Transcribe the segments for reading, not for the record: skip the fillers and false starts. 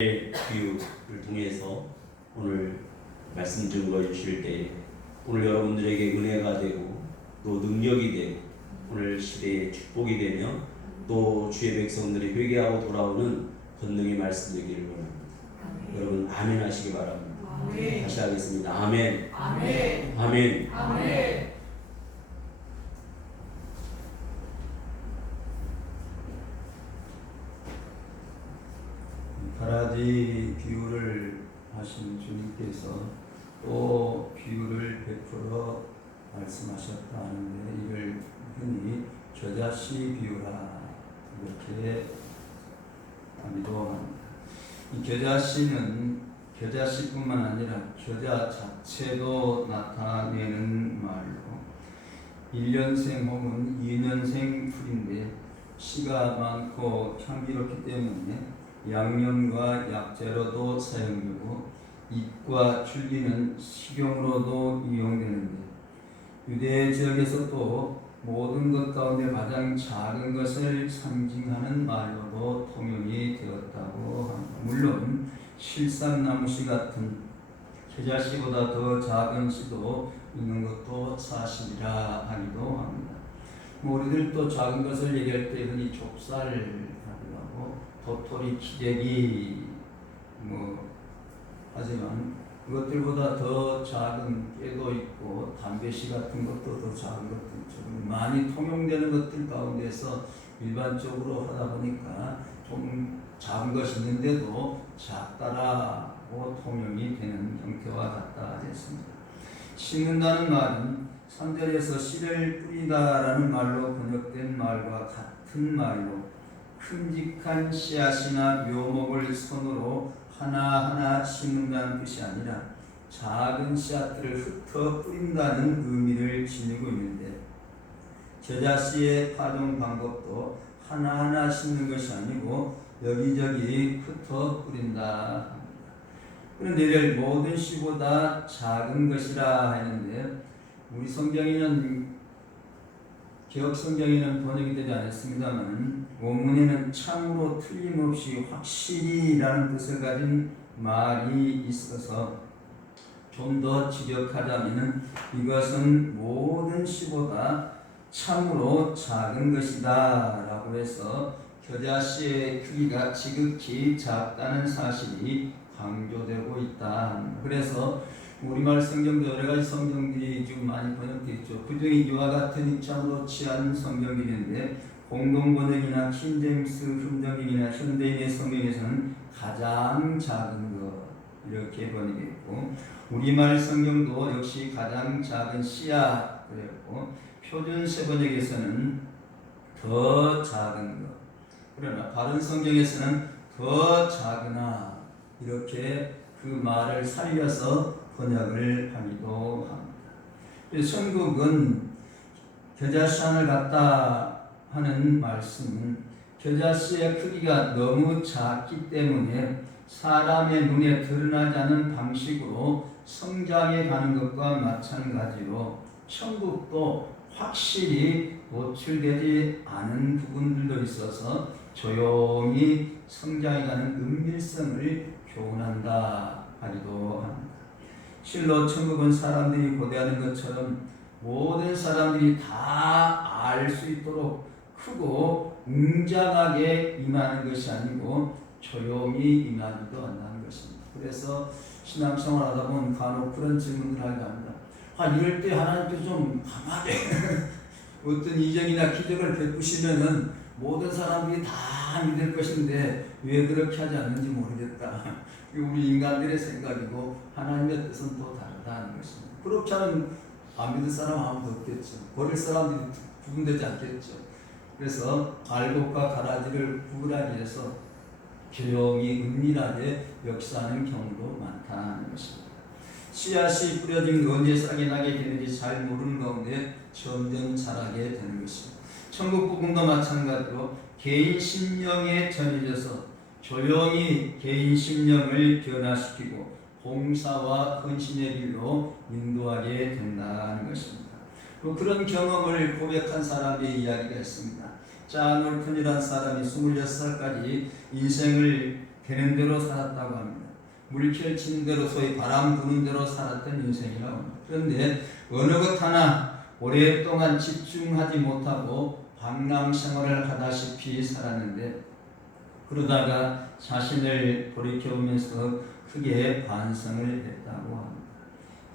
비유를 통해서 오늘 말씀 증거 주실 때 오늘 여러분들에게 은혜가 되고 또 능력이 되고 오늘 시대에 축복이 되며 또 주의 백성들이 회개하고 돌아오는 권능의 말씀 되기를 원합니다. 여러분 아멘 하시기 바랍니다. 아멘. 다시 하겠습니다. 아멘. 아멘. 아멘. 아멘. 가라지 비유를 하신 주님께서 또 비유를 베풀어 말씀하셨다 하는데 이걸 흔히 겨자씨 비유라 이렇게 하기도 합니다. 이 겨자씨는 겨자씨뿐만 아니라 겨자 자체도 나타내는 말로 1년생 혹은 2년생 풀인데 씨가 많고 향기롭기 때문에 양념과 약재로도 사용되고 잎과 줄기는 식용으로도 이용되는데 유대 지역에서 또 모든 것 가운데 가장 작은 것을 상징하는 말로도 통용이 되었다고 합니다. 물론 실산나무씨 같은 겨자씨보다 더 작은 씨도 있는 것도 사실이라 하기도 합니다. 우리들도 작은 것을 얘기할 때 흔히 좁쌀 하기도 하고 도토리, 키재기 하지만 그것들보다 더 작은 깨도 있고 담배씨 같은 것도 더 작은 것도 있죠. 많이 통용되는 것들 가운데서 일반적으로 하다 보니까 좀 작은 것이 있는데도 작다라고 통용이 되는 형태와 같다 하겠습니다. 심는다는 말은 3절에서 씨를 뿌리다라는 말로 번역된 말과 같은 말로 큼직한 씨앗이나 묘목을 손으로 하나하나 심는다는 뜻이 아니라 작은 씨앗들을 흩어 뿌린다는 의미를 지니고 있는데 겨자씨의 파종 방법도 하나하나 심는 것이 아니고 여기저기 흩어 뿌린다. 그런데 이를 모든 씨보다 작은 것이라 하는데 우리 성경에는 개혁 성경에는 번역이 되지 않았습니다만 원문에는 참으로 틀림없이 확실히라는 뜻을 가진 말이 있어서 좀 더 직역하자면 이것은 모든 씨보다 참으로 작은 것이다 라고 해서 겨자씨의 크기가 지극히 작다는 사실이 강조되고 있다. 그래서 우리말 성경도 여러 가지 성경들이 좀 많이 번역되어 있죠. 그 중에 이와 같은 입장으로 취한 성경들인데 공동번역이나 킹제임스 흠정기이나 현대인의 성경에서는 가장 작은 것 이렇게 번역했고 우리말 성경도 역시 가장 작은 씨앗 그랬고 표준세 번역에서는 더 작은 것 그러나 다른 성경에서는 더 작으나 이렇게 그 말을 살려서 번역을 하기도 합니다. 천국은 겨자씨 하나를 갖다 하는 말씀은 겨자씨의 크기가 너무 작기 때문에 사람의 눈에 드러나지 않는 방식으로 성장해 가는 것과 마찬가지로 천국도 확실히 노출되지 않은 부분들도 있어서 조용히 성장해 가는 은밀성을 교훈한다 하기도 합니다. 실로 천국은 사람들이 고대하는 것처럼 모든 사람들이 다 알 수 있도록 크고 웅장하게 임하는 것이 아니고 조용히 임하기도 한다는 것입니다. 그래서 신앙생활 하다 보면 간혹 그런 질문을 하게 합니다. 이럴 때 하나님께서 좀 강하게 어떤 이적이나 기적을 베푸시면은 모든 사람들이 다 믿을 것인데 왜 그렇게 하지 않는지 모르겠다. 우리 인간들의 생각이고 하나님의 뜻은 또 다르다는 것입니다. 그렇게 하면 안 믿을 사람 아무도 없겠죠. 버릴 사람들이 구분되지 않겠죠. 그래서 알곡과 가라지를 구분하기 위해서 조용히 은밀하게 역사하는 경우도 많다는 것입니다. 씨앗이 뿌려진 언제 싹이 나게 되는지 잘 모르는 가운데 점점 자라게 되는 것입니다. 천국 복음도 마찬가지로 개인 심령에 전해져서 조용히 개인 심령을 변화시키고 봉사와 헌신의 길로 인도하게 된다는 것입니다. 그런 경험을 고백한 사람의 이야기가 있습니다. 자 놀튼이라는 사람이 26살까지 인생을 되는 대로 살았다고 합니다. 물결치는 대로 소위 바람 부는 대로 살았던 인생이라고 합니다. 그런데 어느 것 하나 오랫동안 집중하지 못하고 방랑 생활을 하다시피 살았는데 그러다가 자신을 돌이켜보면서 크게 반성을 했다고 합니다.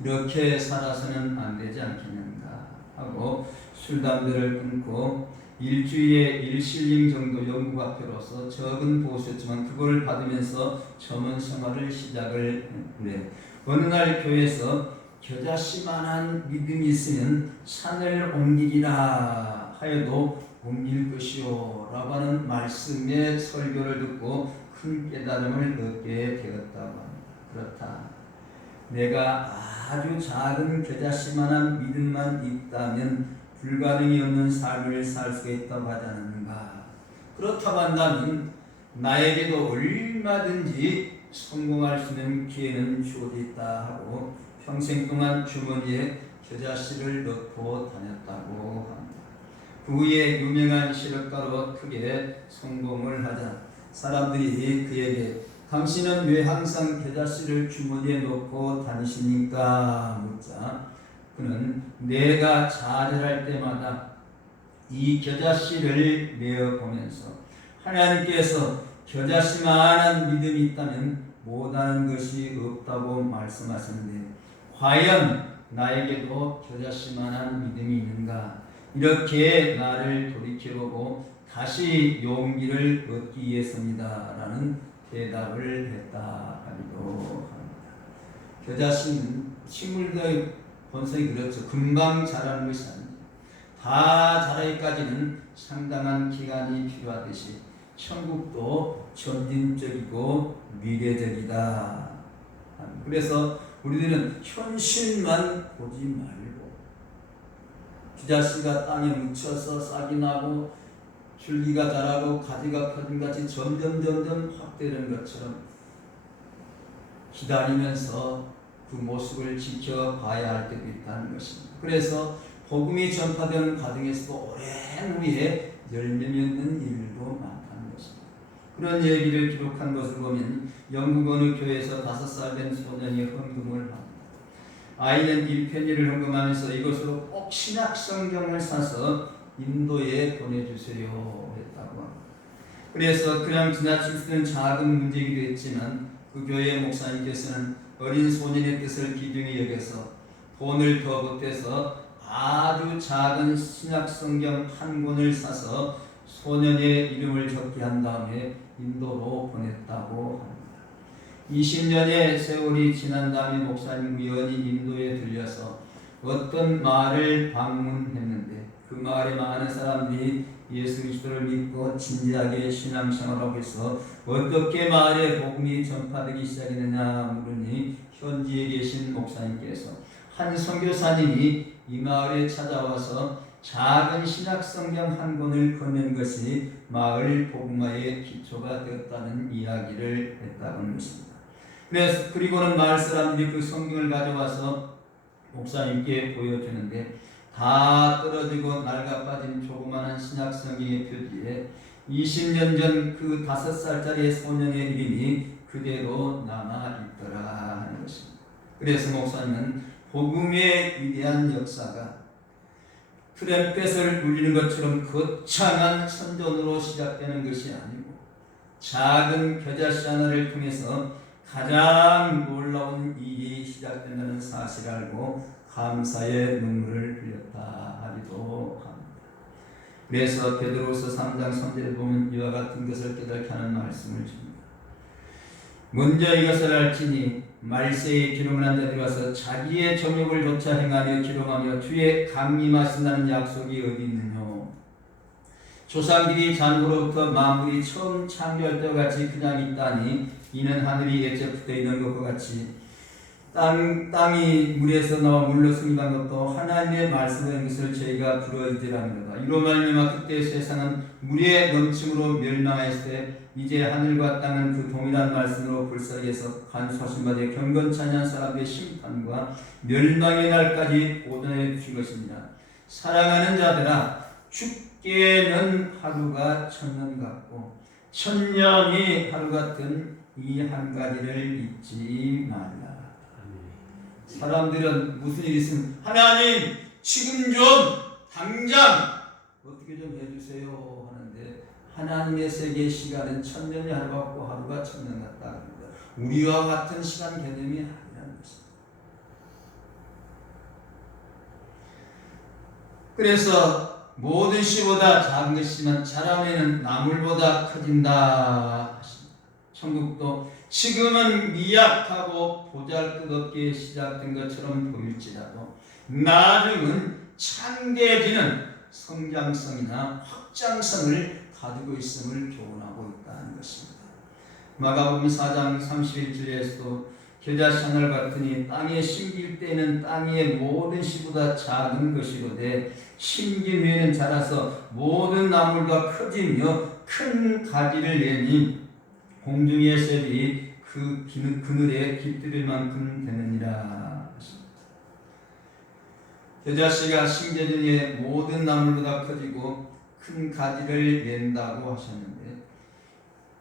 이렇게 살아서는 안 되지 않겠는가 하고 술, 담배를 끊고 일주일에 1실링 정도 연구과표로서 적은 보수였지만 그걸 받으면서 점원 생활을 시작을 했는데 어느 날 교회에서 겨자씨만한 믿음이 있으면 산을 옮기기라 하여도 옮길 것이요 라고 하는 말씀의 설교를 듣고 큰 깨달음을 얻게 되었다고 합니다. 그렇다. 내가 아주 작은 겨자씨만한 믿음만 있다면 불가능이 없는 삶을 살 수 있다고 하지 않는가. 그렇다고 한다면 나에게도 얼마든지 성공할 수 있는 기회는 주어져 있다 하고 평생 동안 주머니에 겨자씨를 넣고 다녔다고 합니다. 그 후에 유명한 실업가로 크게 성공을 하자 사람들이 그에게 당신은 왜 항상 겨자씨를 주머니에 넣고 다니십니까? 묻자 그는 내가 좌절할 때마다 이 겨자씨를 메어보면서 하나님께서 겨자씨만한 믿음이 있다면 못하는 것이 없다고 말씀하셨는데 과연 나에게도 겨자씨만한 믿음이 있는가? 이렇게 나를 돌이켜보고 다시 용기를 얻기 위해서입니다 라는 대답을 했다 하기도 합니다. 겨자씨는 식물의 본성이 그렇죠. 금방 자라는 것이 아닙니다. 다 자라기까지는 상당한 기간이 필요하듯이 천국도 점진적이고 미래적이다. 그래서 우리들은 현실만 보지 말고 겨자씨가 땅에 묻혀서 싹이 나고 줄기가 자라고 가지가 펴진 같이 점점 확대되는 것처럼 기다리면서 그 모습을 지켜봐야 할 때도 있다는 것입니다. 그래서 복음이 전파되는 과정에서도 오랜 후에 열매 맺는 일도 많다는 것입니다. 그런 얘기를 기록한 것을 보면 영국 어느 교회에서 5살 된 소년이 헌금을 합니다. 아이는 일편지를 헌금하면서 이것으로 꼭 신약 성경을 사서 인도에 보내주세요 했다고 합니다. 그래서 그냥 지나칠 수 있는 작은 문제이기도 했지만 그 교회 목사님께서는 어린 소년의 뜻을 귀중히 여겨서 돈을 더 보태서 아주 작은 신약 성경 한 권을 사서 소년의 이름을 적게 한 다음에 인도로 보냈다고 합니다. 20년의 세월이 지난 다음에 목사님 우연히 인도에 들려서 어떤 마을을 방문했는데 그 마을에 많은 사람들이 예수 그리스도를 믿고 진지하게 신앙생활하고 있어 어떻게 마을에 복음이 전파되기 시작했느냐 물으니 현지에 계신 목사님께서 한 선교사님이 이 마을에 찾아와서 작은 신약성경 한 권을 건넨 것이 마을 복음화의 기초가 되었다는 이야기를 했다는 것입니다. 그리고는 마을 사람들이 그 성경을 가져와서 목사님께 보여주는데 다 떨어지고 낡아빠진 조그마한 신약성경의 표지에 20년 전 그 5살짜리 소년의 이름이 그대로 남아있더라 하는 것입니다. 그래서 목사님은 복음의 위대한 역사가 트럼펫을 울리는 것처럼 거창한 선전으로 시작되는 것이 아니고 작은 겨자씨 하나를 통해서 가장 놀라운 일이 시작된다는 사실을 알고 감사의 눈물을 흘렸다 하기도 합니다. 그래서 베드로서 3장 3절에 보면 이와 같은 것을 깨닫게 하는 말씀을 줍니다. 먼저 이것을 알지니 말세에 기름한 자들이 와서 자기의 정욕을 조차 행하며 기름하며 주의 강림하신다는 약속이 어디 있느냐. 조상들이 잔고로부터 만물이 처음 창조할 때와 같이 그냥 있다니 이는 하늘이 예체 붙어 있는 것과 같이 땅이 물에서 나와 물로 승리한 것도 하나님의 말씀인 것을 저희가 부러지리랍니다. 이로 말미암아 그때 세상은 물의 넘침으로 멸망했을 때 이제 하늘과 땅은 그 동일한 말씀으로 불쌍해서 간수하신 바에 경건치 않은 사람들의 심판과 멸망의 날까지 보존해 주신 것입니다. 사랑하는 자들아 죽게는 하루가 천년 같고 천년이 하루 같은 이 한 가지를 잊지 말라. 사람들은 무슨 일 있으면 하나님 지금 좀 당장 어떻게 좀 해주세요 하는데 하나님의 세계의 시간은 천년이 하루 같고 하루가 천년 같다 합니다. 우리와 같은 시간 개념이 아니라는 것입니다. 그래서 모든 씨보다 작은 것이지만 자라면은 나물보다 커진다 하십니다. 천국도 지금은 미약하고 보잘것없게 시작된 것처럼 보일지라도 나중은 창대해지는 성장성이나 확장성을 가지고 있음을 교훈하고 있다는 것입니다. 마가복음 4장 31절에서도 겨자씨 하나를 같으니 땅에 심길 때는 땅의 모든 씨보다 작은 것이로되 심긴 후에는 자라서 모든 나물과 커지며 큰 가지를 내니 공중의 새들이 그 그늘에 깃들일 만큼 되느니라. 겨자씨가 심겨진 후에 모든 나물보다 커지고 큰 가지를 낸다고 하셨는데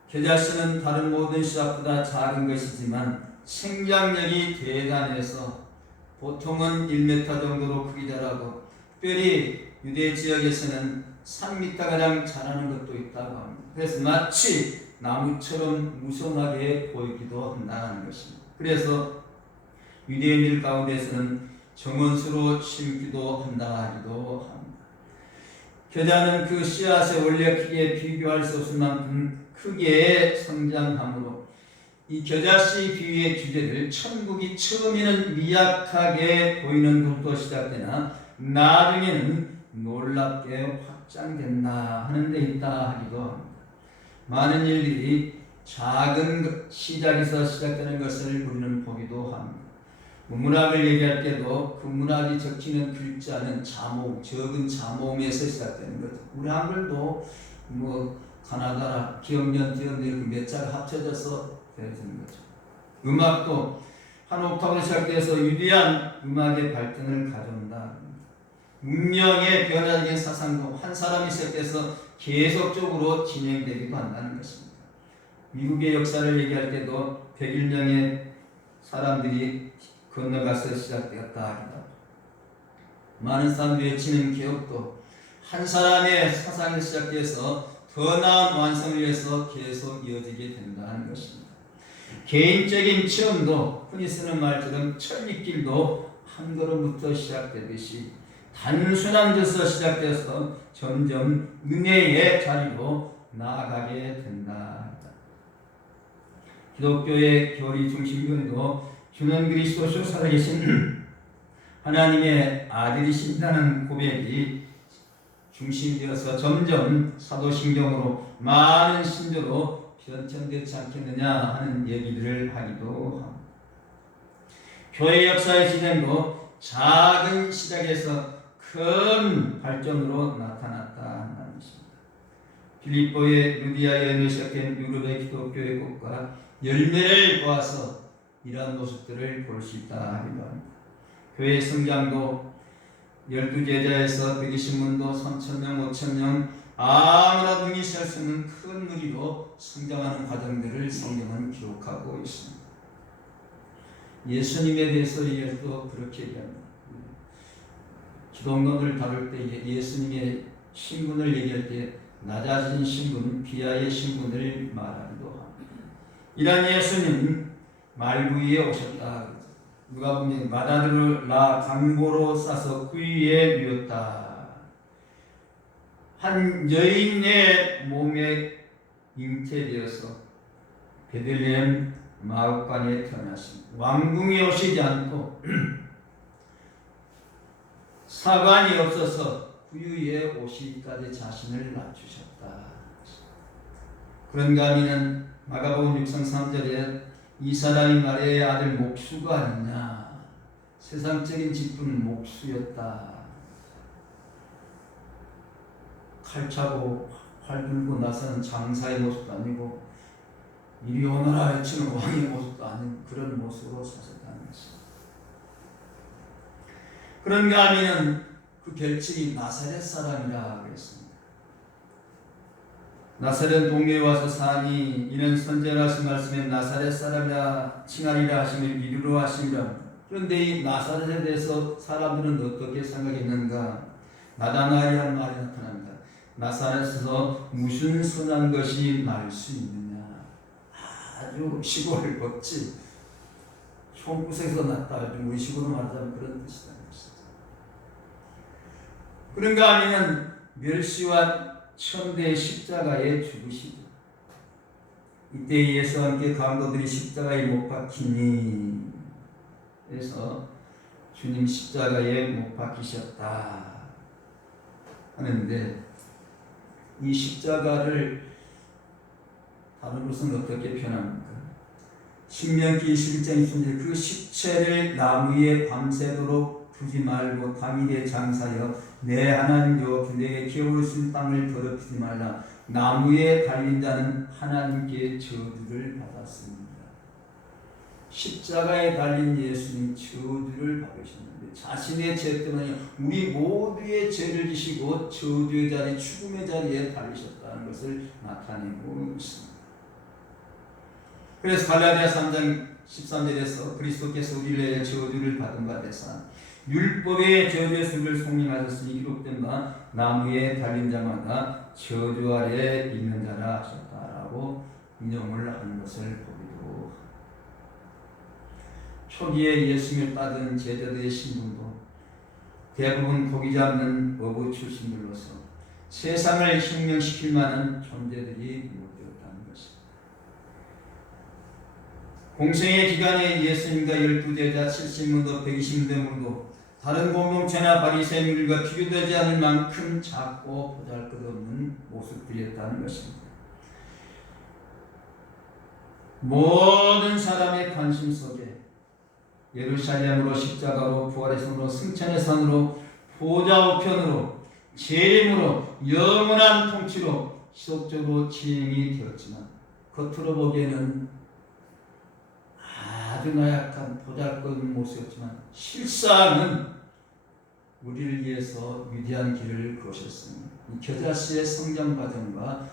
겨자씨는 다른 모든 씨앗보다 작은 것이지만 생장력이 대단해서 보통은 1m 정도로 크게 자라고 특별히 유대 지역에서는 3m가량 자라는 것도 있다고 합니다. 그래서 마치 나무처럼 무성하게 보이기도 한다는 것입니다. 그래서 유대인들 가운데서는 정원수로 심기도 한다 하기도 합니다. 겨자는 그 씨앗의 원래 크기에 비교할 수 없을 만큼 크게 성장하므로 이 겨자씨 비유의 주제를 천국이 처음에는 미약하게 보이는 것부터 시작되나 나중에는 놀랍게 확장된다 하는 데 있다 하기도 합니다. 많은 일들이 작은 시작에서 시작되는 것을 우리는 보기도 합니다. 문학을 얘기할 때도 그 문학이 적히는 글자는 자모음, 적은 자모음에서 시작되는 거죠. 우리 한글도 가나다라, 기억년, 기억년 몇 자가 합쳐져서 되는 거죠. 음악도 한 옥타브로 시작돼서 위대한 음악의 발전을 가져온다. 문명의 변화적인 사상도 한 사람이 시작돼서 계속적으로 진행되기도 한다는 것입니다. 미국의 역사를 얘기할 때도 101명의 사람들이 건너가서 시작되었다 하기도 하고 많은 사람들이 외치는 개혁도 한 사람의 사상에서 시작돼서 더 나은 완성을 위해서 계속 이어지게 된다는 것입니다. 개인적인 체험도 흔히 쓰는 말처럼 천리길도 한 걸음부터 시작되듯이 단순한 데서 시작돼서 점점 은혜의 자리로 나아가게 된다. 기독교의 교리 중심교리도 주는 그리스도시로 살아계신 하나님의 아들이신다는 고백이 중심되어서 점점 사도신경으로 많은 신조로 변천되지 않겠느냐 하는 얘기들을 하기도 합니다. 교회 역사의 진행도 작은 시작에서 큰 발전으로 나타났다 한다는 것입니다. 빌립보의 루디아에 시작된 유럽의 기독교의 꽃과 열매를 보아서 이러한 모습들을 볼 수 있다 하기도 합니다. 교회의 성장도 12제자에서 120문도 3,000명, 5,000명 아무나 능히 셀 수 없는 큰 무리로 성장하는 과정들을 성경은 기록하고 있습니다. 예수님에 대해서 얘기할 때도 그렇게 얘기합니다. 기독론을 다룰 때 예수님의 신분을 얘기할 때 낮아진 신분, 비하의 신분을 말하기도 합니다. 이런 예수님 말구 위에 오셨다. 누가 보면 마다들을 나 강보로 싸서 구유에 누웠다. 한 여인의 몸에 잉태되어서 베들레헴 마을간에 태어났습니다. 왕궁에 오시지 않고 사관이 없어서 구유에 오시기까지 자신을 낮추셨다. 그런가 하면 마가복음 6장 3절에 이 사람이 마리아의 아들 목수가 아니냐. 세상적인 직분은 목수였다. 칼 차고 활 들고 나서는 장사의 모습도 아니고 이리 오너라 외치는 왕의 모습도 아닌 그런 모습으로 사셨다는 것입니다. 그런가 하면 그 결칙이 나사렛 사람이라 그랬습니다. 나사렛 동네에 와서 사니 이는 선전하신 말씀에 나사렛 사람이라 칭하리라 하심을 이루려 하심이라. 그런데 이 나사렛에 대해서 사람들은 어떻게 생각했는가? 나다나리한 말이 나타납니다. 나사렛에서 무슨 선한 것이 날 수 있느냐? 아주 시골 멋지 총구석에서 났다. 우리 식으로 말하자면 그런 뜻이다. 그런가 하면 멸시와 천대의 십자가에 죽으시죠. 이때 예수와 함께 강도들이 십자가에 못 박히니 그래서 주님 십자가에 못 박히셨다 하는데 이 십자가를 다른 것은 어떻게 표현합니까? 신명기 21장 20절 그 십체를 나무 위에 밤새도록 두지 말고 당일에 장사하여 내 하나님 여호와께 내게 기업을 땅을 더럽히지 말라. 나무에 달린 자는 하나님께 저주를 받았습니다. 십자가에 달린 예수님 저주를 받으셨는데 자신의 죄 때문에 우리 모두의 죄를 지시고 저주의 자리 죽음의 자리에 달리셨다는 것을 나타내고 있습니다. 그래서 갈라디아 3장 13절에서 그리스도께서 우리를 위해 저주를 받은 바 되사 율법의 저주의 수를 속량하셨으니 기록된 바 나무에 달린 자마다 저주 아래 있는 자라 하셨다라고 인용을 하는 것을 보기도 합니다. 초기에 예수님을 따르는 제자들의 신분도 대부분 고기 잡는 어부 출신들로서 세상을 혁명시킬 만한 존재들이 못되었다는 것입니다. 공생의 기간에 예수님과 12제자 70문도 120문도 다른 공동체나 바리새인들과 비교되지 않을 만큼 작고 보잘것없는 모습들이었다는 것입니다. 모든 사람의 관심 속에 예루살렘으로 십자가로 부활의 손으로 승천의 산으로 보좌 우편으로 재림으로 영원한 통치로 지속적으로 진행이 되었지만 겉으로 보기에는 아주 나약한 보잘것없는 모습이었지만 실상은 우리를 위해서 위대한 길을 그으셨으니 이 겨자씨의 성장 과정과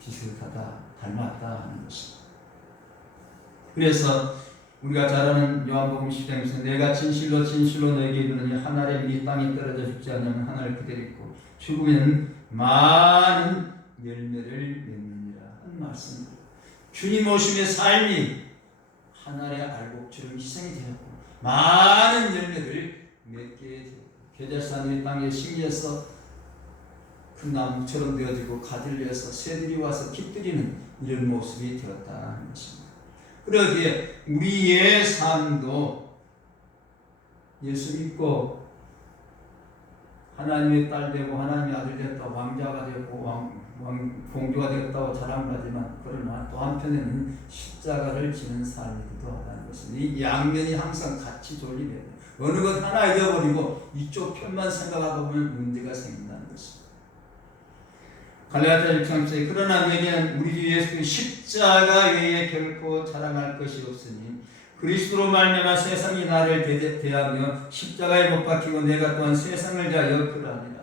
비슷하다, 닮았다 하는 것입니다. 그래서 우리가 잘 아는 요한복음 10장에서 내가 진실로 진실로 너에게 이르노니 한 알에 이 땅에 떨어져 죽지 않으면 한 알 그대로 있고 죽으면 많은 열매를 맺느니라 하는 말씀입니다. 주님 오심의 삶이 하늘의 알곡처럼 희생이 되었고 많은 열매를 맺게 되었고 겨자씨의 땅에 심겨서 큰 나무처럼 되어지고 가들려서 새들이 와서 깃들이는 이런 모습이 되었다는 것입니다. 그러기에 우리의 삶도 예수 믿고 하나님의 딸 되고 하나님의 아들 됐다 왕자가 되고 공주가 되었다고 자랑하지만 그러나 또 한편에는 십자가를 지는 삶이기도 하다는 것은 이 양면이 항상 같이 존립해야 돼요. 어느 것 하나 잊어버리고 이쪽 편만 생각하다 보면 문제가 생긴다는 것입니다. 갈라디아 1장 그러나 너희는 우리 주 예수 십자가 외에 결코 자랑할 것이 없으니 그리스도로 말미암아 세상이 나를 대하며 십자가에 못 박히고 내가 또한 세상을 대하여 그러하니라.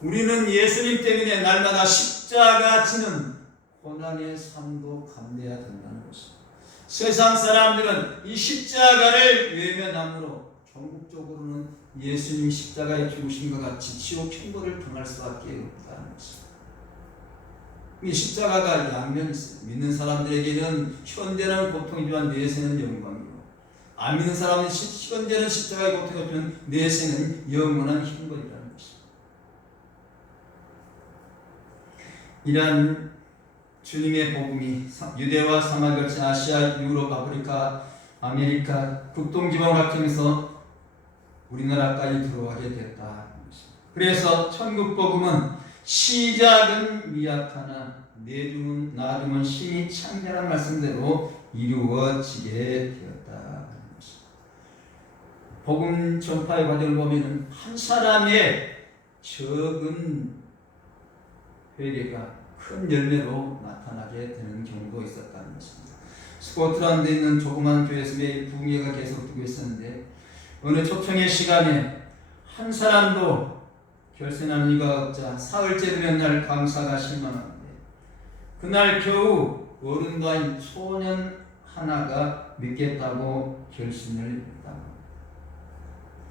우리는 예수님 때문에 날마다 십자가 지는 고난의 삶도 감내해야 된다는 것입니다. 세상 사람들은 이 십자가를 외면함으로 전국적으로는 예수님 십자가에 죽으신 것 같이 지옥 천국을 당할 수밖에 없다는 것입니다. 이 십자가가 양면이 있어요. 믿는 사람들에게는 현재는 고통이지만 내세는 영광이고 안 믿는 사람은 현재는 십자가의 고통이지만 내세는 영원한 힘거리라는 것입니다. 이러한 주님의 복음이 유대와 사막을 거친 아시아, 유럽, 아프리카, 아메리카 북동지방을 합치면서 우리나라까지 들어가게 됐다. 그래서 천국 복음은 시작은 미약하나 나중은 신이 창조한 말씀대로 이루어지게 되었다. 복음 전파의 과정을 보면 한 사람의 적은 회개가 큰 열매로 나타나게 되는 경우도 있었다는 것입니다. 스코틀랜드에 있는 조그만 교회에서 매일 부흥회가 계속되고 있었는데 어느 초청의 시간에 한 사람도 결선한 이가 없자 사흘째 되는 날 강사가 심하는데 그날 겨우 어른과인 소년 하나가 믿겠다고 결심을 했다.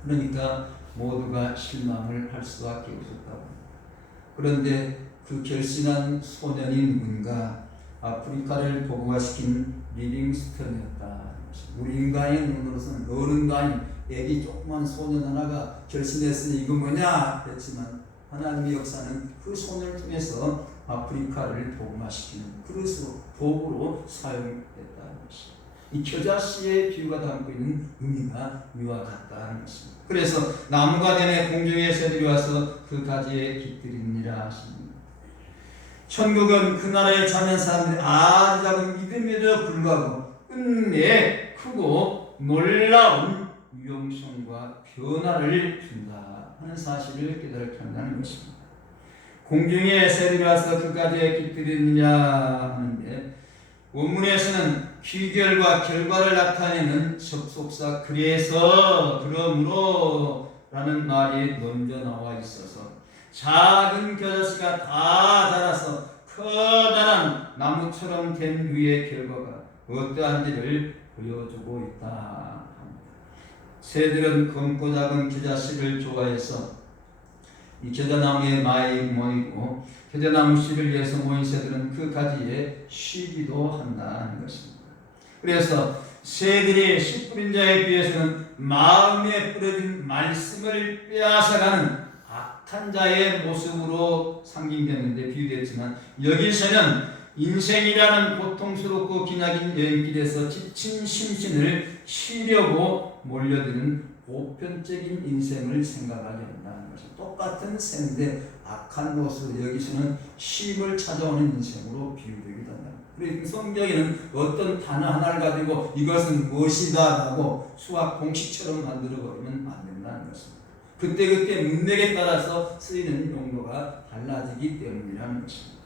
그러니까 모두가 실망을 할 수밖에 없었다고. 그런데 그 결심한 소년이 누군가? 아프리카를 복음화시킨 리빙스턴이었다. 우리 인간의 눈으로서는 어른과인 애기 조그만 소년 하나가 결심했으니 이거 뭐냐 했지만 하나님의 역사는 그 소년을 통해서 아프리카를 복음화시키는 그릇으로 도구로 사용했다는 것입니다. 이 겨자씨의 비유가 담고 있는 의미가 이와 같다는 것입니다. 그래서 나무가 되네 공중의 새들이 와서 그 가지에 깃들이니라 하십니다. 천국은 그 나라에 사는 사람들의 아주 작은 믿음에도 불구하고 끝내 크고 놀라운 유용성과 변화를 준다 하는 사실을 깨달게 한다는 것입니다. 공중의 새들이 와서 그 가지에 깃들이느냐 하는데 원문에서는 귀결과 결과를 나타내는 접속사 그래서 그러므로 라는 말이 먼저 나와 있어서 작은 겨자씨가 다 자라서 커다란 나무처럼 된 위의 결과가 어떠한지를 보여주고 있다 합니다. 새들은 검고 작은 겨자씨를 좋아해서 이 겨자나무에 많이 모이고 겨자나무 씨를 위해서 모인 새들은 그 가지에 쉬기도 한다는 것입니다. 그래서 새들이 씨 뿌린 자에 비해서는 마음에 뿌려진 말씀을 빼앗아가는 악한 자의 모습으로 상징되는데 비유됐지만 여기서는 인생이라는 고통스럽고 기나긴 여행길에서 지친 심신을 쉬려고 몰려드는 보편적인 인생을 생각하게 한다는 것입니다. 똑같은 새인데 악한 모습으로 여기서는 쉼을 찾아오는 인생으로 비유되기도 한다. 그리고 성경에는 어떤 단어 하나를 가지고 이것은 무엇이다 하고 수학 공식처럼 만들어버리면 안 된다는 것입니다. 그때그때 문맥에 따라서 쓰이는 용도가 달라지기 때문이라는 것입니다.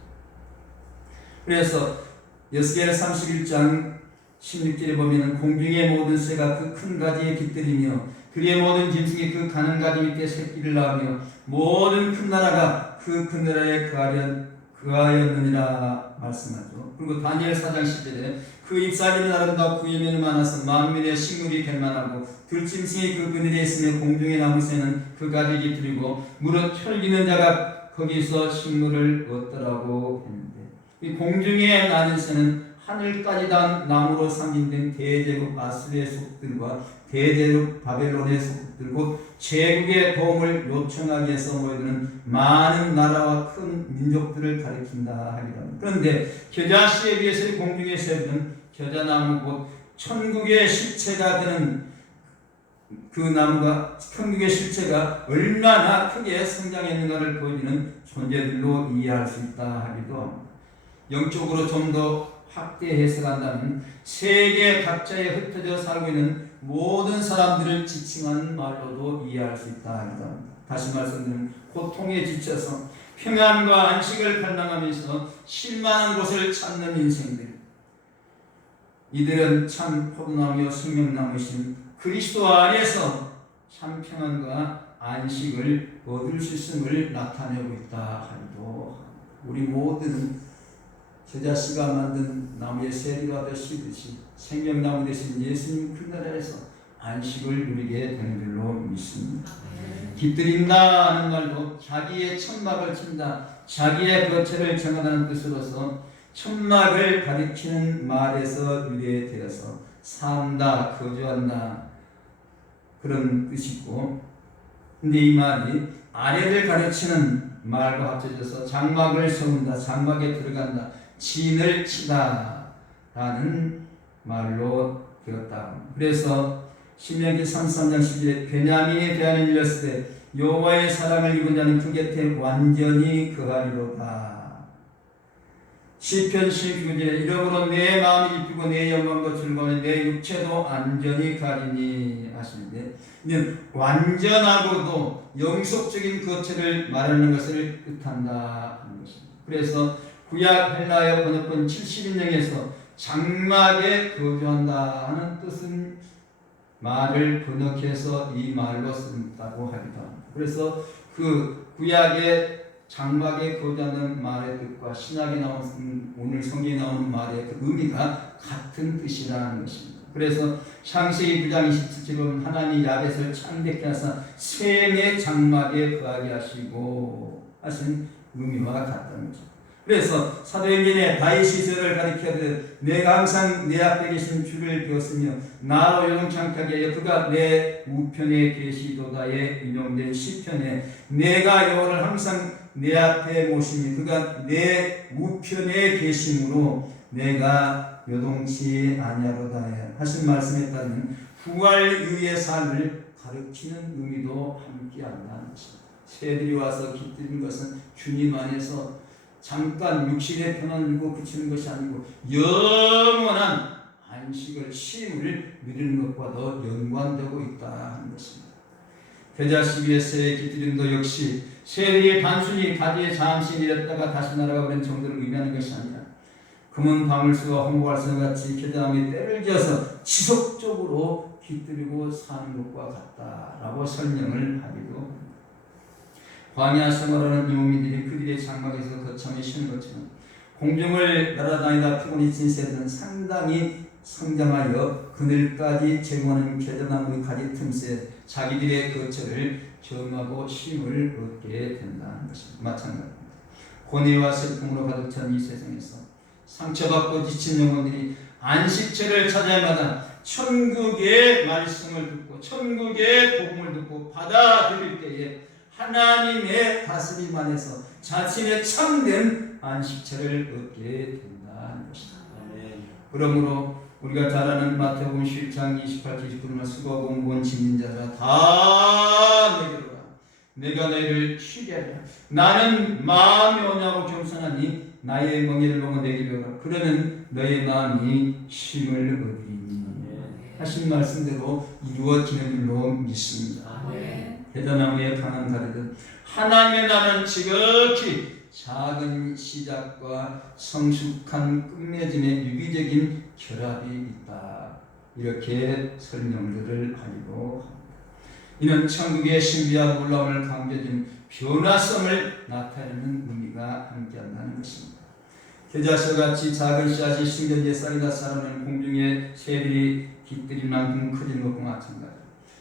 그래서 에스겔 31장 16절에 보면 공중의 모든 새가 그 큰 가지에 깃들이며 그의 모든 짐승이 그 가는 가지 밑에 새끼를 낳으며 모든 큰 나라가 그 큰 나라에 그하였느니라 말씀하죠. 그리고 다니엘 4장 10절에 그 잎사귀는 아름답고 그 열매는 많아서 만민의 식물이 될 만하고 들짐승이 그 그늘에 있으며 공중의 나무새는 그 가지에 깃들이고 무릇 혈기는 자가 거기서 식물을 얻더라고 했는데 이 공중에 나는 새는 하늘까지 단 나무로 상징된 대제국 아수르의 속들과 대제국 바벨론의 속들 곧 제국의 도움을 요청하기 위해서 모여드는 많은 나라와 큰 민족들을 가리킨다 하리라. 그런데 겨자씨에 비해서 공중의 새들은 겨자나무 곧 천국의 실체가 되는 그 나무가 천국의 실체가 얼마나 크게 성장했는가를 보여주는 존재들로 이해할 수 있다 하기도 합니다. 영적으로 좀 더 확대 해석한다면 세계 각자에 흩어져 살고 있는 모든 사람들을 지칭하는 말로도 이해할 수 있다 합니다. 다시 말씀드리면 고통에 지쳐서 평안과 안식을 갈망하면서 실만한 곳을 찾는 인생들, 이들은 참 포도나무여 생명나무이신 그리스도 안에서 참 평안과 안식을 얻을 수 있음을 나타내고 있다 하기도 합니다. 우리 모두는 겨자씨가 만든 나무의 세리가 되시듯이 생명나무 되신 예수님 그 나라에서 안식을 누리게 되는 줄로 믿습니다. 깃들인다 하는 말도 자기의 천막을 친다, 자기의 거처를 정하다는 뜻으로서 천막을 가리키는 말에서 유래되어서 산다, 거주한다 그런 뜻이고, 근데 이 말이 아래를 가르치는 말과 합쳐져서 장막을 세운다, 장막에 들어간다, 진을 치다 라는 말로 되었다. 그래서 신명기 33장 11절에 베냐민에 대하는 일렀을 때 여호와의 사랑을 입은 자는 그 곁에 완전히 거하리로다. 시편 19절에 이러므로 내 마음이 기쁘고 내 영광도 즐거우니 내 육체도 안전히 가리니 하시는데 완전하고도 영속적인 거처를 말하는 것을 뜻한다 하는 것입니다. 그래서 구약 헬라어 번역본 70인명에서 장막에 거주한다 하는 뜻은 말을 번역해서 이 말로 쓴다고 하기도 합니다. 그래서 그 구약의 장막에 거주하는 말의 뜻과 신약에 나온 오늘 성경에 나오는 말의 그 의미가 같은 뜻이라는 것입니다. 그래서 창세기 9장 27절에 보면 하나님이 야벳을 창대케 하사 셈의 장막에 거하게 하시고 하신 의미와 같다는 거죠. 그래서 사도행전에 다윗이 저를 가리켜되 내가 항상 내 앞에 계신 주를 배웠으며 나로 영창하게 하여 그가 내 우편에 계시도다에 인용된 시편에 내가 여호와를 항상 내 앞에 모시니 그가 내 우편에 계심으로 내가 요동치 아니하로다 하신 말씀에 따른 부활 이후의 삶을 가르치는 의미도 함께한다는 것입니다. 새들이 와서 깃드는 것은 주님 안에서 잠깐 육신의 편안을 누고 그치는 것이 아니고 영원한 안식을 쉼을 누리는 것과 더 연관되고 있다 하는 것입니다. 계자 12의 새의 깃들임도 역시 새들이 단순히 가지에 잠시 내렸다가 다시 날아가 버린 정도를 의미하는 것이 아니라 금은 방울수와 홍보할수와 같이 계자나무에 때를 지어서 지속적으로 깃들이고 사는 것과 같다라고 설명을 하기도 합니다. 광야 생활하는 유목민들이 그들의 장막에서 거창히 쉬는 것처럼 공중을 날아다니다 피곤해진 새들은 상당히 성장하여 그늘까지 제공하는 계자나무의 가지 틈새 자기들의 거처를 정하고 쉼을 얻게 된다는 것입니다. 마찬가지입니다. 고뇌와 슬픔으로 가득 찬 이 세상에서 상처받고 지친 영혼들이 안식처를 찾아야 마다 천국의 말씀을 듣고 천국의 복음을 듣고 받아들일 때에 하나님의 다스림 안에서 자신의 참된 안식처를 얻게 된다는 것입니다. 그러므로 우리가 잘 아는 마태복음 11장 28, 29절 수고하고 무거운 짐진 자들아 다 내게로 와 내가 너희를 쉬게 하리라. 나는 마음이 온유하고 겸손하니 나의 멍에를 보고 내게로 오라. 그러면 너의 마음이 쉼을 얻으리니 하신 말씀대로 이루어지는 줄로 믿습니다. 계자나무에 강한 가리듯 하나님의 나는 지극히 작은 시작과 성숙한 끝맺음의 유기적인 결합이 있다. 이렇게 설명들을 하기도 합니다. 이는 천국의 신비와 놀라움을 강조해준 변화성을 나타내는 의미가 함께한다는 것입니다. 계자씨같이 작은 씨앗이 신전지에 싹이다 자라는 공중의 새들이 깃들인 만큼 커진 것과 마찬가지입니다.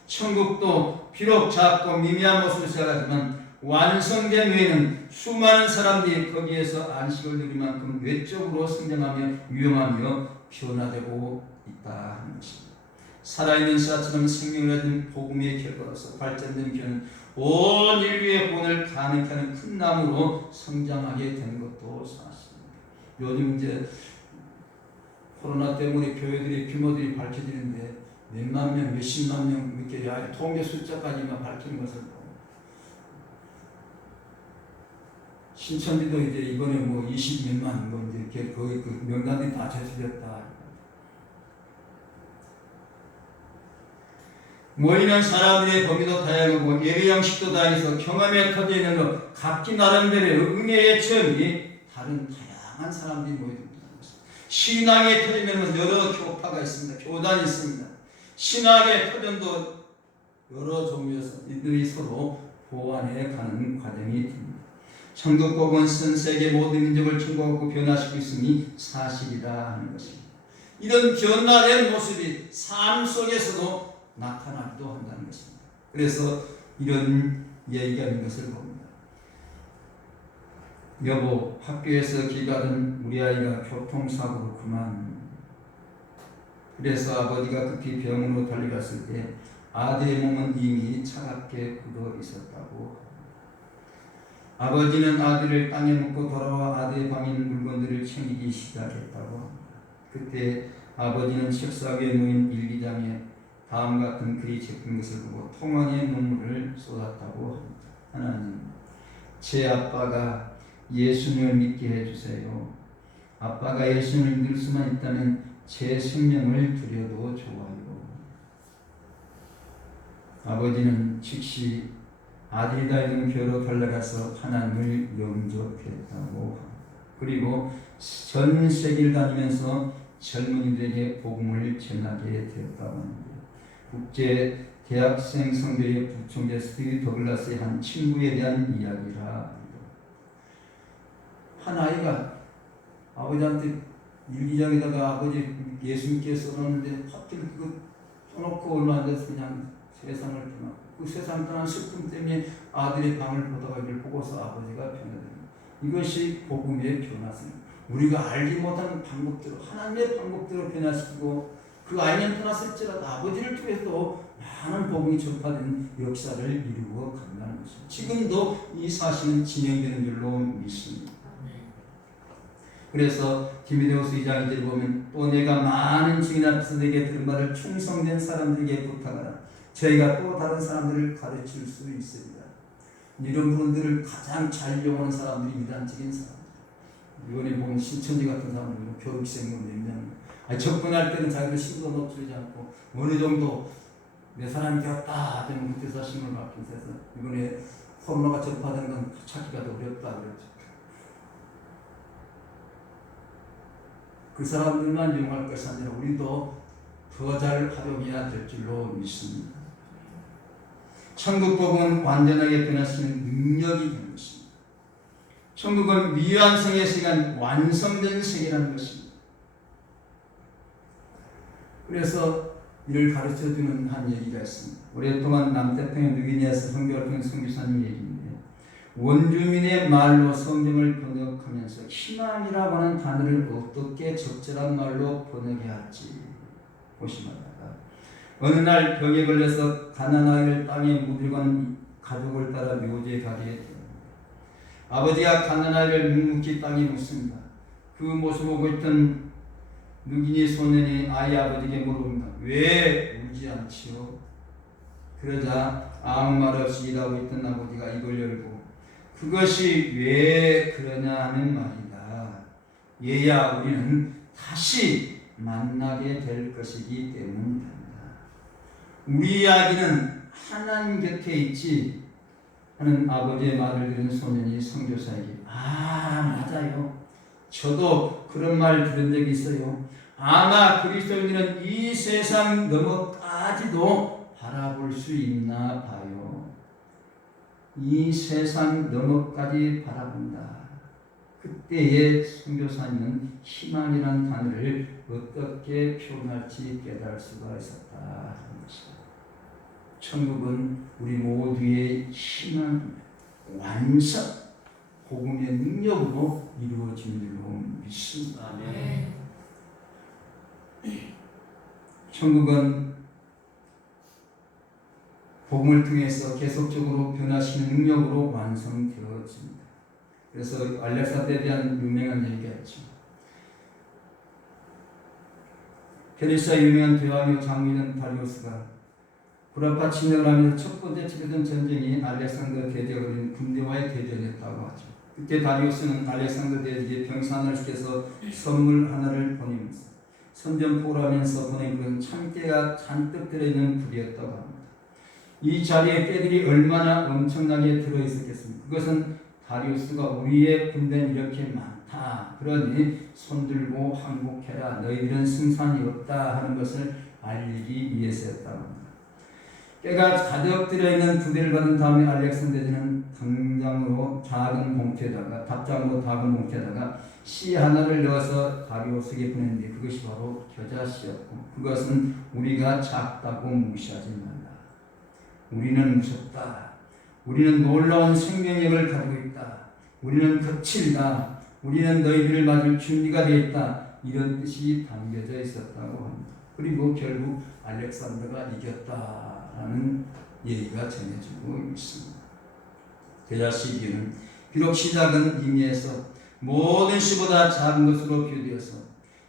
천국도 비록 작고 미미한 모습을 생각하지만 완성된 후에는 수많은 사람들이 거기에서 안식을 누릴 만큼 외적으로 성장하며 유용하며 변화되고 있다 하는 것입니다. 살아있는 씨앗처럼 생명을 얻은 복음의 결과로서 발전된 교회는 온 인류의 본을 가능케 하는 큰 나무로 성장하게 된 것도 사실입니다. 요즘 이제 코로나 때문에 교회들의 규모들이 밝혀지는데 몇만 명, 몇십만 명 이렇게 통계 숫자까지만 밝히는 것을 보고 신천지도 이제 이번에 뭐 20몇만 뭐 이제 거의 그 명단이 다 제출됐다. 모이는 사람들의 범위도 다양하고 예배 양식도 다양해서 경험에 터져 있는 것 각기 나름대로의 은혜의 체험이 다른 다양한 사람들이 모여듭니다. 신앙에 터져 있는 것 여러 교파가 있습니다. 교단이 있습니다. 신학의 터전도 여러 종류에서 이들이 서로 보완해 가는 과정이 됩니다. 천국 복음은 전 세계 모든 민족을 천국하고 변화시키고 있음이 사실이라 하는 것입니다. 이런 변화된 모습이 삶 속에서도 나타나기도 한다는 것입니다. 그래서 이런 얘기가 있는 것을 봅니다. 여보, 학교에서 길 가던 우리 아이가 교통사고로 그만. 그래서 아버지가 급히 병원으로 달려갔을 때 아들의 몸은 이미 차갑게 굳어 있었다고. 아버지는 아들을 땅에 묻고 돌아와 아들의 방에 있는 물건들을 챙기기 시작했다고 합니다. 그때 아버지는 책상 위에 놓인 일기장에 다음 같은 글이 적힌 것을 보고 통원의 눈물을 쏟았다고 합니다. 하나님, 제 아빠가 예수님을 믿게 해주세요. 아빠가 예수님을 믿을 수만 있다면 제 생명을 드려도 좋아요. 아버지는 즉시 아들이 다니던 교회로 달려가서 하나님을 영접했다고 합니다. 그리고 전 세계를 다니면서 젊은이들에게 복음을 전하게 되었다고 합니다. 국제 대학생 성도의 부총재 스티브 더글라스의 한 친구에 대한 이야기라 합니다. 한 아이가 아버지한테 일기장에다가 아버지 예수님께 써놨는데 하필 그거 써놓고 얼마 안 돼서 그냥 세상을 떠나고 그 세상 떠난 슬픔 때문에 아들의 방을 보다가 이걸 보고서 아버지가 변화됩니다. 이것이 복음의 변화입니다. 우리가 알지 못하는 방법대로 하나님의 방법대로 변화시키고 그 아이는 떠났을지라도 아버지를 통해서 많은 복음이 전파된 역사를 이루어 간다는 것입니다. 지금도 이 사실은 진행되는 줄로 믿습니다. 그래서 디모데후서 2장 2절 보면 또 내가 많은 증인 앞에서 내게 들은 바를 충성된 사람들에게 부탁하라. 저희가 또 다른 사람들을 가르칠 수 있습니다. 이런 분들을 가장 잘 이용하는 사람들이 미단적인 사람들. 이번에 보면 신천지 같은 사람들은 교육생도 몇 명. 접근할 때는 자기도 신도 노출하지 않고 어느 정도 내 사람이 되었다 하면 그때서 신을 받기 위해서 이번에 코로나가 전파된 건 찾기가 더 어렵다 그랬죠. 그 사람들만 이용할 것이 아니라 우리도 더 잘 활용해야 될 줄로 믿습니다. 천국 복음은 완전하게 변화시키는 능력이 되는 것입니다. 천국은 미완성의 세계가 완성된 세계라는 것입니다. 그래서 이를 가르쳐주는 한 얘기가 있습니다. 오랫동안 남태평양 누기니아에서 선교를 통한 선교사님 얘기인데 원주민의 말로 성경을 번역하면서 희망이라고 하는 단어를 어떻게 적절한 말로 번역해야 할지 고심하다가 어느 날 병에 걸려서 가난하게 땅에 묻으려고 하는 가족을 따라 묘지에 가게 됩니다. 아버지가 가난하게 묵묵히 땅에 묻습니다. 그 모습을 보고 있던 누기니 소년이 아이 아버지에게 물어봅니다. 왜 울지 않지요? 그러자 아무 말 없이 일하고 있던 아버지가 입을 열고 그것이 왜 그러냐 하는 말이다. 얘야 우리는 다시 만나게 될 것이기 때문이다. 우리 이야기는 하나님 곁에 있지 하는 아버지의 말을 들은 소년이 선교사에게 맞아요. 저도 그런 말 들은 적이 있어요. 아마 그리스도인들은 이 세상 너머까지도 바라볼 수 있나 봐요. 이 세상 너머까지 바라본다. 그때의 선교사님은 희망이란 단어를 어떻게 표현할지 깨달을 수가 있었다. 천국은 우리 모두의 희망, 완성, 복음의 능력으로 이루어진 줄로 믿습니다. 아멘. 천국은 복음을 통해서 계속적으로 변화시키는 능력으로 완성되어집니다. 그래서 알렉산더에 대한 유명한 얘기가 있죠. 페르시아 유명한 대왕이요 장군인 다리우스가 구라파 침략을 하면서 첫 번째 치르던 전쟁이 알렉산더 대제국인 군대와의 대전이었다고 하죠. 그때 다리우스는 알렉산더 대제에게 병사를 시켜서 선물 하나를 보내면서 선전포고를 하면서 보낸 건 참깨가 잔뜩 들어있는 불이었다고 합니다. 이 자리에 떼들이 얼마나 엄청나게 들어있었겠습니까? 그것은 다리우스가 우리의 군대는 이렇게 많다. 그러니 손들고 항복해라. 너희들은 승산이 없다 하는 것을 알리기 위해서였다고 합니다. 깨가 가득 들어있는 부대를 받은 다음에 알렉산더는 답장으로 작은 봉투에다가 시 하나를 넣어서 다리우스에게 보냈는데 그것이 바로 겨자씨였고 그것은 우리가 작다고 무시하지 말라. 우리는 무섭다. 우리는 놀라운 생명력을 가지고 있다. 우리는 거칠다. 우리는 너희들을 맞을 준비가 되어 있다. 이런 뜻이 담겨져 있었다고 합니다. 그리고 결국 알렉산더가 이겼다라는 얘기가 전해지고 있습니다. 겨자씨 비유는 비록 시작은 임의에서 모든 시보다 작은 것으로 비유되어서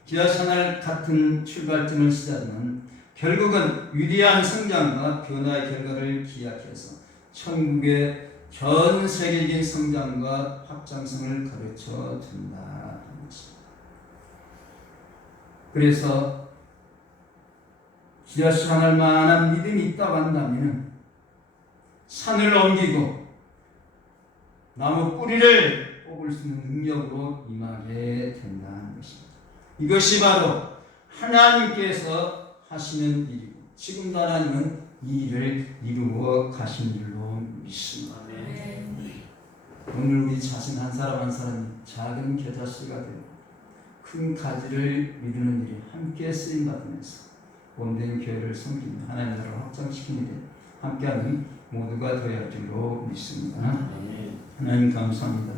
겨자씨 하나 같은 출발점을 시작하는 결국은 위대한 성장과 변화의 결과를 기약해서 천국의 전 세계적인 성장과 확장성을 가르쳐 준다. 그래서 겨자씨 하나만한 믿음이 있다고 한다면 산을 옮기고 나무 뿌리를 뽑을 수 있는 능력으로 임하게 된다는 것입니다. 이것이 바로 하나님께서 하시는 일이고 지금도 하나님은 이 일을 이루어 가신 줄로 믿습니다. 아멘. 오늘 우리 자신 한 사람 한 사람이 작은 겨자씨가 되고 큰 가지를 이루는 일에 함께 쓰임 받으면서 온된 교회를 섬기며 하나님 나라를 확장시키는 일에 함께하는 모두가 되어야 할 줄로 믿습니다. 아멘. 하나님 감사합니다.